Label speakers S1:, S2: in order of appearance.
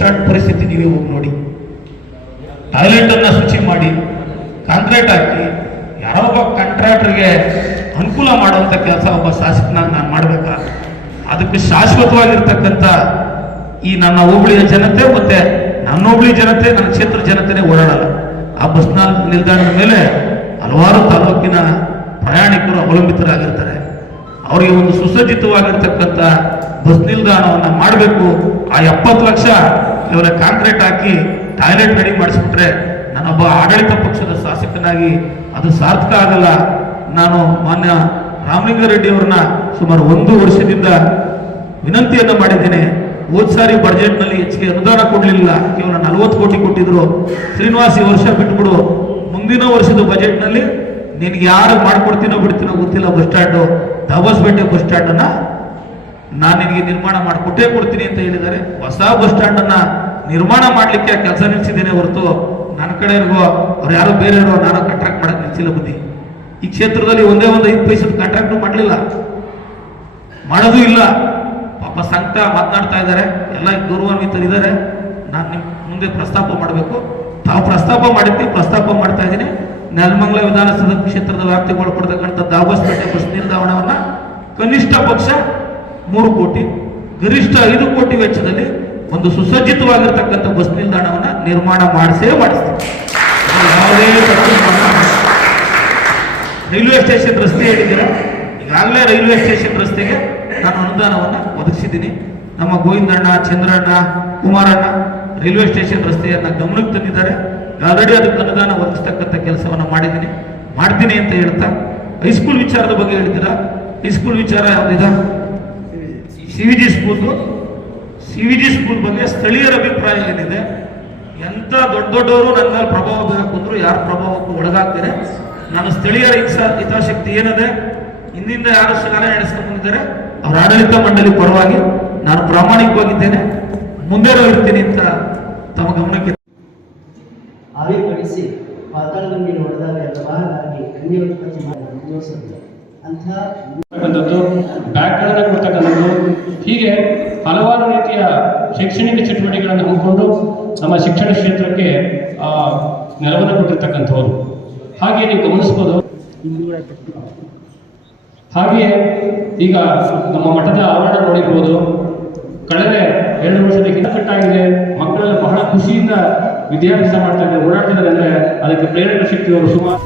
S1: Stand ಪರಿಸ್ಥಿತಿ ನೀವೇ ಹೋಗಿ ನೋಡಿ. ಟಾಯ್ಲೆಟನ್ನು ಶುಚಿ ಮಾಡಿ ಕಾಂಕ್ರೀಟ್ ಹಾಕಿ, ಯಾರೋ ಒಬ್ಬ ಕಾಂಟ್ರಾಕ್ಟ್ರಿಗೆ ಅನುಕೂಲ ಮಾಡುವಂಥ ಕೆಲಸ ಒಬ್ಬ ಶಾಸಕನ ನಾನು ಮಾಡಬೇಕಾ? ಅದಕ್ಕೆ ಶಾಶ್ವತವಾಗಿರ್ತಕ್ಕಂಥ ಈ ನನ್ನ ಹೋಬಳಿಯ ಜನತೆ ಮತ್ತೆ ನನ್ನ ಹೋಬಳಿ ಜನತೆ, ನನ್ನ ಕ್ಷೇತ್ರ ಜನತೆನೇ ಓಡಾಡಲ್ಲ. ಆ ಬಸ್ ನಿಲ್ದಾಣದ ಮೇಲೆ ಹಲವಾರು ತಾಲೂಕಿನ ಪ್ರಯಾಣಿಕರು ಅವಲಂಬಿತರಾಗಿರ್ತಾರೆ. ಅವರಿಗೆ ಒಂದು ಸುಸಜ್ಜಿತವಾಗಿರ್ತಕ್ಕಂಥ ಬಸ್ ನಿಲ್ದಾಣವನ್ನು ಮಾಡಬೇಕು. ಆ ಎಪ್ಪತ್ತು ಲಕ್ಷ ಕೇವಲ ಕಾಂಕ್ರೀಟ್ ಹಾಕಿ ಟಾಯ್ಲೆಟ್ ರೆಡಿ ಮಾಡಿಸ್ಬಿಟ್ರೆ ನಾನೊಬ್ಬ ಆಡಳಿತ ಪಕ್ಷದ ಶಾಸಕನಾಗಿ ಅದು ಸಾರ್ಥಕ ಆಗಲ್ಲ. ನಾನು ಮಾನ್ಯ ರಾಮಲಿಂಗಾರೆಡ್ಡಿ ಅವ್ರನ್ನ ಸುಮಾರು ಒಂದು ವರ್ಷದಿಂದ ವಿನಂತಿಯನ್ನು ಮಾಡಿದ್ದೇನೆ. ಹೋದ್ ಸಾರಿ ಬಜೆಟ್ನಲ್ಲಿ ಹೆಚ್ಚಿಗೆ ಅನುದಾನ ಕೊಡಲಿಲ್ಲ. ಕೇವಲ ನಲವತ್ತು ಕೋಟಿ ಕೊಟ್ಟಿದ್ರು. ಶ್ರೀನಿವಾಸ್ ಈ ವರ್ಷ ಬಿಟ್ಬಿಡು. ಮುಂದಿನ ವರ್ಷದ ಬಜೆಟ್ನಲ್ಲಿ ನಿನಗೆ ಯಾರು ಮಾಡ್ಕೊಡ್ತೀನೋ ಬಿಡ್ತೀನೋ ಗೊತ್ತಿಲ್ಲ ಬಸ್ ಸ್ಟ್ಯಾಂಡು. ದಾಬಸ್ಪೇಟೆ ಬಸ್ ಸ್ಟ್ಯಾಂಡನ್ನು ನಾನು ನಿನಗೆ ನಿರ್ಮಾಣ ಮಾಡಿಕೊಟ್ಟೇ ಕೊಡ್ತೀನಿ ಅಂತ ಹೇಳಿದ್ದಾರೆ. ಹೊಸ ಬಸ್ ಸ್ಟ್ಯಾಂಡ್ ನಿರ್ಮಾಣ ಮಾಡಲಿಕ್ಕೆ ಕೆಲಸ ನಿಲ್ಲಿಸಿದ್ದೇನೆ ಹೊರತು ನನ್ನ ಕಡೆ ಇರುವ ಅವ್ರು ಯಾರೋ ಬೇರೆಯವರು ನಾನು ಕಾಂಟ್ರಾಕ್ಟ್ ಮಾಡಕ್ ನಿಲ್ಸಿಲ್ಲ ಬುದ್ಧಿ. ಈ ಕ್ಷೇತ್ರದಲ್ಲಿ ಒಂದೇ ಒಂದು ಐದು ಪೈಸದ ಕಾಂಟ್ರಾಕ್ಟ್ ಮಾಡಲಿಲ್ಲ. ಮಾಡೋದು ಇಲ್ಲ. ಪಾಪ ಸಂಕಟ ಮಾತನಾಡ್ತಾ ಇದ್ದಾರೆ. ಎಲ್ಲ ಗೌರವಾನ್ವಿತರಿದ್ದಾರೆ ನಾನು ನಿಮ್ಮ ಮುಂದೆ ಪ್ರಸ್ತಾಪ ಮಾಡಬೇಕು. ತಾವು ಪ್ರಸ್ತಾಪ ಮಾಡಿದ್ವಿ ಪ್ರಸ್ತಾಪ ಮಾಡ್ತಾ ಇದ್ದೀನಿ. ನೆಲಮಂಗಲ ವಿಧಾನಸಭಾ ಕ್ಷೇತ್ರದ ವ್ಯಾಪ್ತಿಗೆ ಒಳಪಡ್ತಕ್ಕಂಥ ದಾಬಸ್ಪೇಟೆ ಬಸ್ ನಿಲ್ದಾಣವನ್ನ ಕನಿಷ್ಠ ಪಕ್ಷ ಮೂರು ಕೋಟಿ, ಗರಿಷ್ಠ ಐದು ಕೋಟಿ ವೆಚ್ಚದಲ್ಲಿ ಒಂದು ಸುಸಜ್ಜಿತವಾಗಿರ್ತಕ್ಕಂಥ ಬಸ್ ನಿಲ್ದಾಣವನ್ನ ನಿರ್ಮಾಣ ಮಾಡಿಸೇ ಮಾಡಿಸ್ತೀವಿ. ರೈಲ್ವೆ ಸ್ಟೇಷನ್ ರಸ್ತೆ ಹೇಳಿದ್ದೀರಾ, ಈಗಾಗಲೇ ರೈಲ್ವೆ ಸ್ಟೇಷನ್ ರಸ್ತೆಗೆ ನಾನು ಅನುದಾನವನ್ನು ಒದಗಿಸಿದ್ದೀನಿ. ನಮ್ಮ ಗೋವಿಂದಣ್ಣ, ಚಂದ್ರಣ್ಣ, ಕುಮಾರಣ್ಣ ರೈಲ್ವೆ ಸ್ಟೇಷನ್ ರಸ್ತೆಯನ್ನ ಗಮನಕ್ಕೆ ತಂದಿದ್ದಾರೆ. ಆಲ್ರೆಡಿ ಅದಕ್ಕೆ ಅನುದಾನ ಒದಗಿಸ್ತಕ್ಕಂಥ ಕೆಲಸವನ್ನು ಮಾಡಿದ್ದೀನಿ. ಮಾಡ್ತೀನಿ ಅಂತ ಹೇಳ್ತಾ, ಹೈಸ್ಕೂಲ್ ವಿಚಾರದ ಬಗ್ಗೆ ಹೇಳಿದ್ದೀರಾ? ಹೈಸ್ಕೂಲ್ ವಿಚಾರ ಯಾವುದಿದೆ? ಸಿ ವಿ ಜಿ ಸ್ಕೂಲ್ದು ಸಿ ವಿ ಜಿ ಸ್ಕೂಲ್ ಬಗ್ಗೆ ಸ್ಥಳೀಯರ ಅಭಿಪ್ರಾಯ ಏನಿದೆ? ಎಂತ ದೊಡ್ಡ ದೊಡ್ಡವರು ನನ್ನ ಮೇಲೆ ಪ್ರಭಾವ ಬೀರಕ್ಕೂ ಯಾರು ಪ್ರಭಾವಕ್ಕೂ ಒಳಗಾಗ್ತಾರೆ ನಾನು ಸ್ಥಳೀಯರ ಹಿತ, ಹಿತಾಸಕ್ತಿ ಏನಿದೆ? ಹಿಂದಿಂದ ಯಾರು ಶಾಲೆ ನಡೆಸ್ಕೊಂಡು ಬಂದಿದ್ದಾರೆ? ಅವರ ಆಡಳಿತ ಮಂಡಳಿ ಪರವಾಗಿ ನಾನು ಪ್ರಾಮಾಣಿಕವಾಗಿದ್ದೇನೆ. ಮುಂದೆ ಇರ್ತೀನಿ ಅಂತ ತಮ್ಮ ಗಮನಕ್ಕೆ
S2: ಆವಿರ್ಪಡಿಸಿ ಪಾತಾಳದ ನೋಡಿದಾಗ ಎಲ್ಲವಾಗಿ ಕಣ್ಣಿ ಉತ್ಪತ್ತಿ ಬ್ಯಾಕ್ಗ್ರೌಂಡ್
S3: ಕೊಡ್ತಕ್ಕಂಥದ್ದು. ಹೀಗೆ ಹಲವಾರು ರೀತಿಯ ಶೈಕ್ಷಣಿಕ ಚಟುವಟಿಕೆಗಳನ್ನು ಹಮ್ಮಿಕೊಂಡು ನಮ್ಮ ಶಿಕ್ಷಣ ಕ್ಷೇತ್ರಕ್ಕೆ ನೆರವನ್ನು ಕೊಟ್ಟಿರ್ತಕ್ಕಂಥವ್ರು. ಹಾಗೆ ನೀವು ಗಮನಿಸ್ಬೋದು. ಹಾಗೆಯೇ ಈಗ ನಮ್ಮ ಮಠದ ಆವರಣ ನೋಡಿರ್ಬೋದು. ಕಳೆದ ಎರಡು ವರ್ಷದ ಹಿತಕಟ್ಟಾಗಿದೆ ಮಕ್ಕಳೆಲ್ಲ ಬಹಳ ಖುಷಿಯಿಂದ ವಿದ್ಯಾಭ್ಯಾಸ ಮಾಡ್ತಾ ಇದ್ದಾರೆ. ಓಡಾಡ್ತಿದ್ದಾರೆ ಅಂದ್ರೆ ಅದಕ್ಕೆ ಪ್ರೇರಕ ಶಕ್ತಿಯವರು ಸುಮಾರು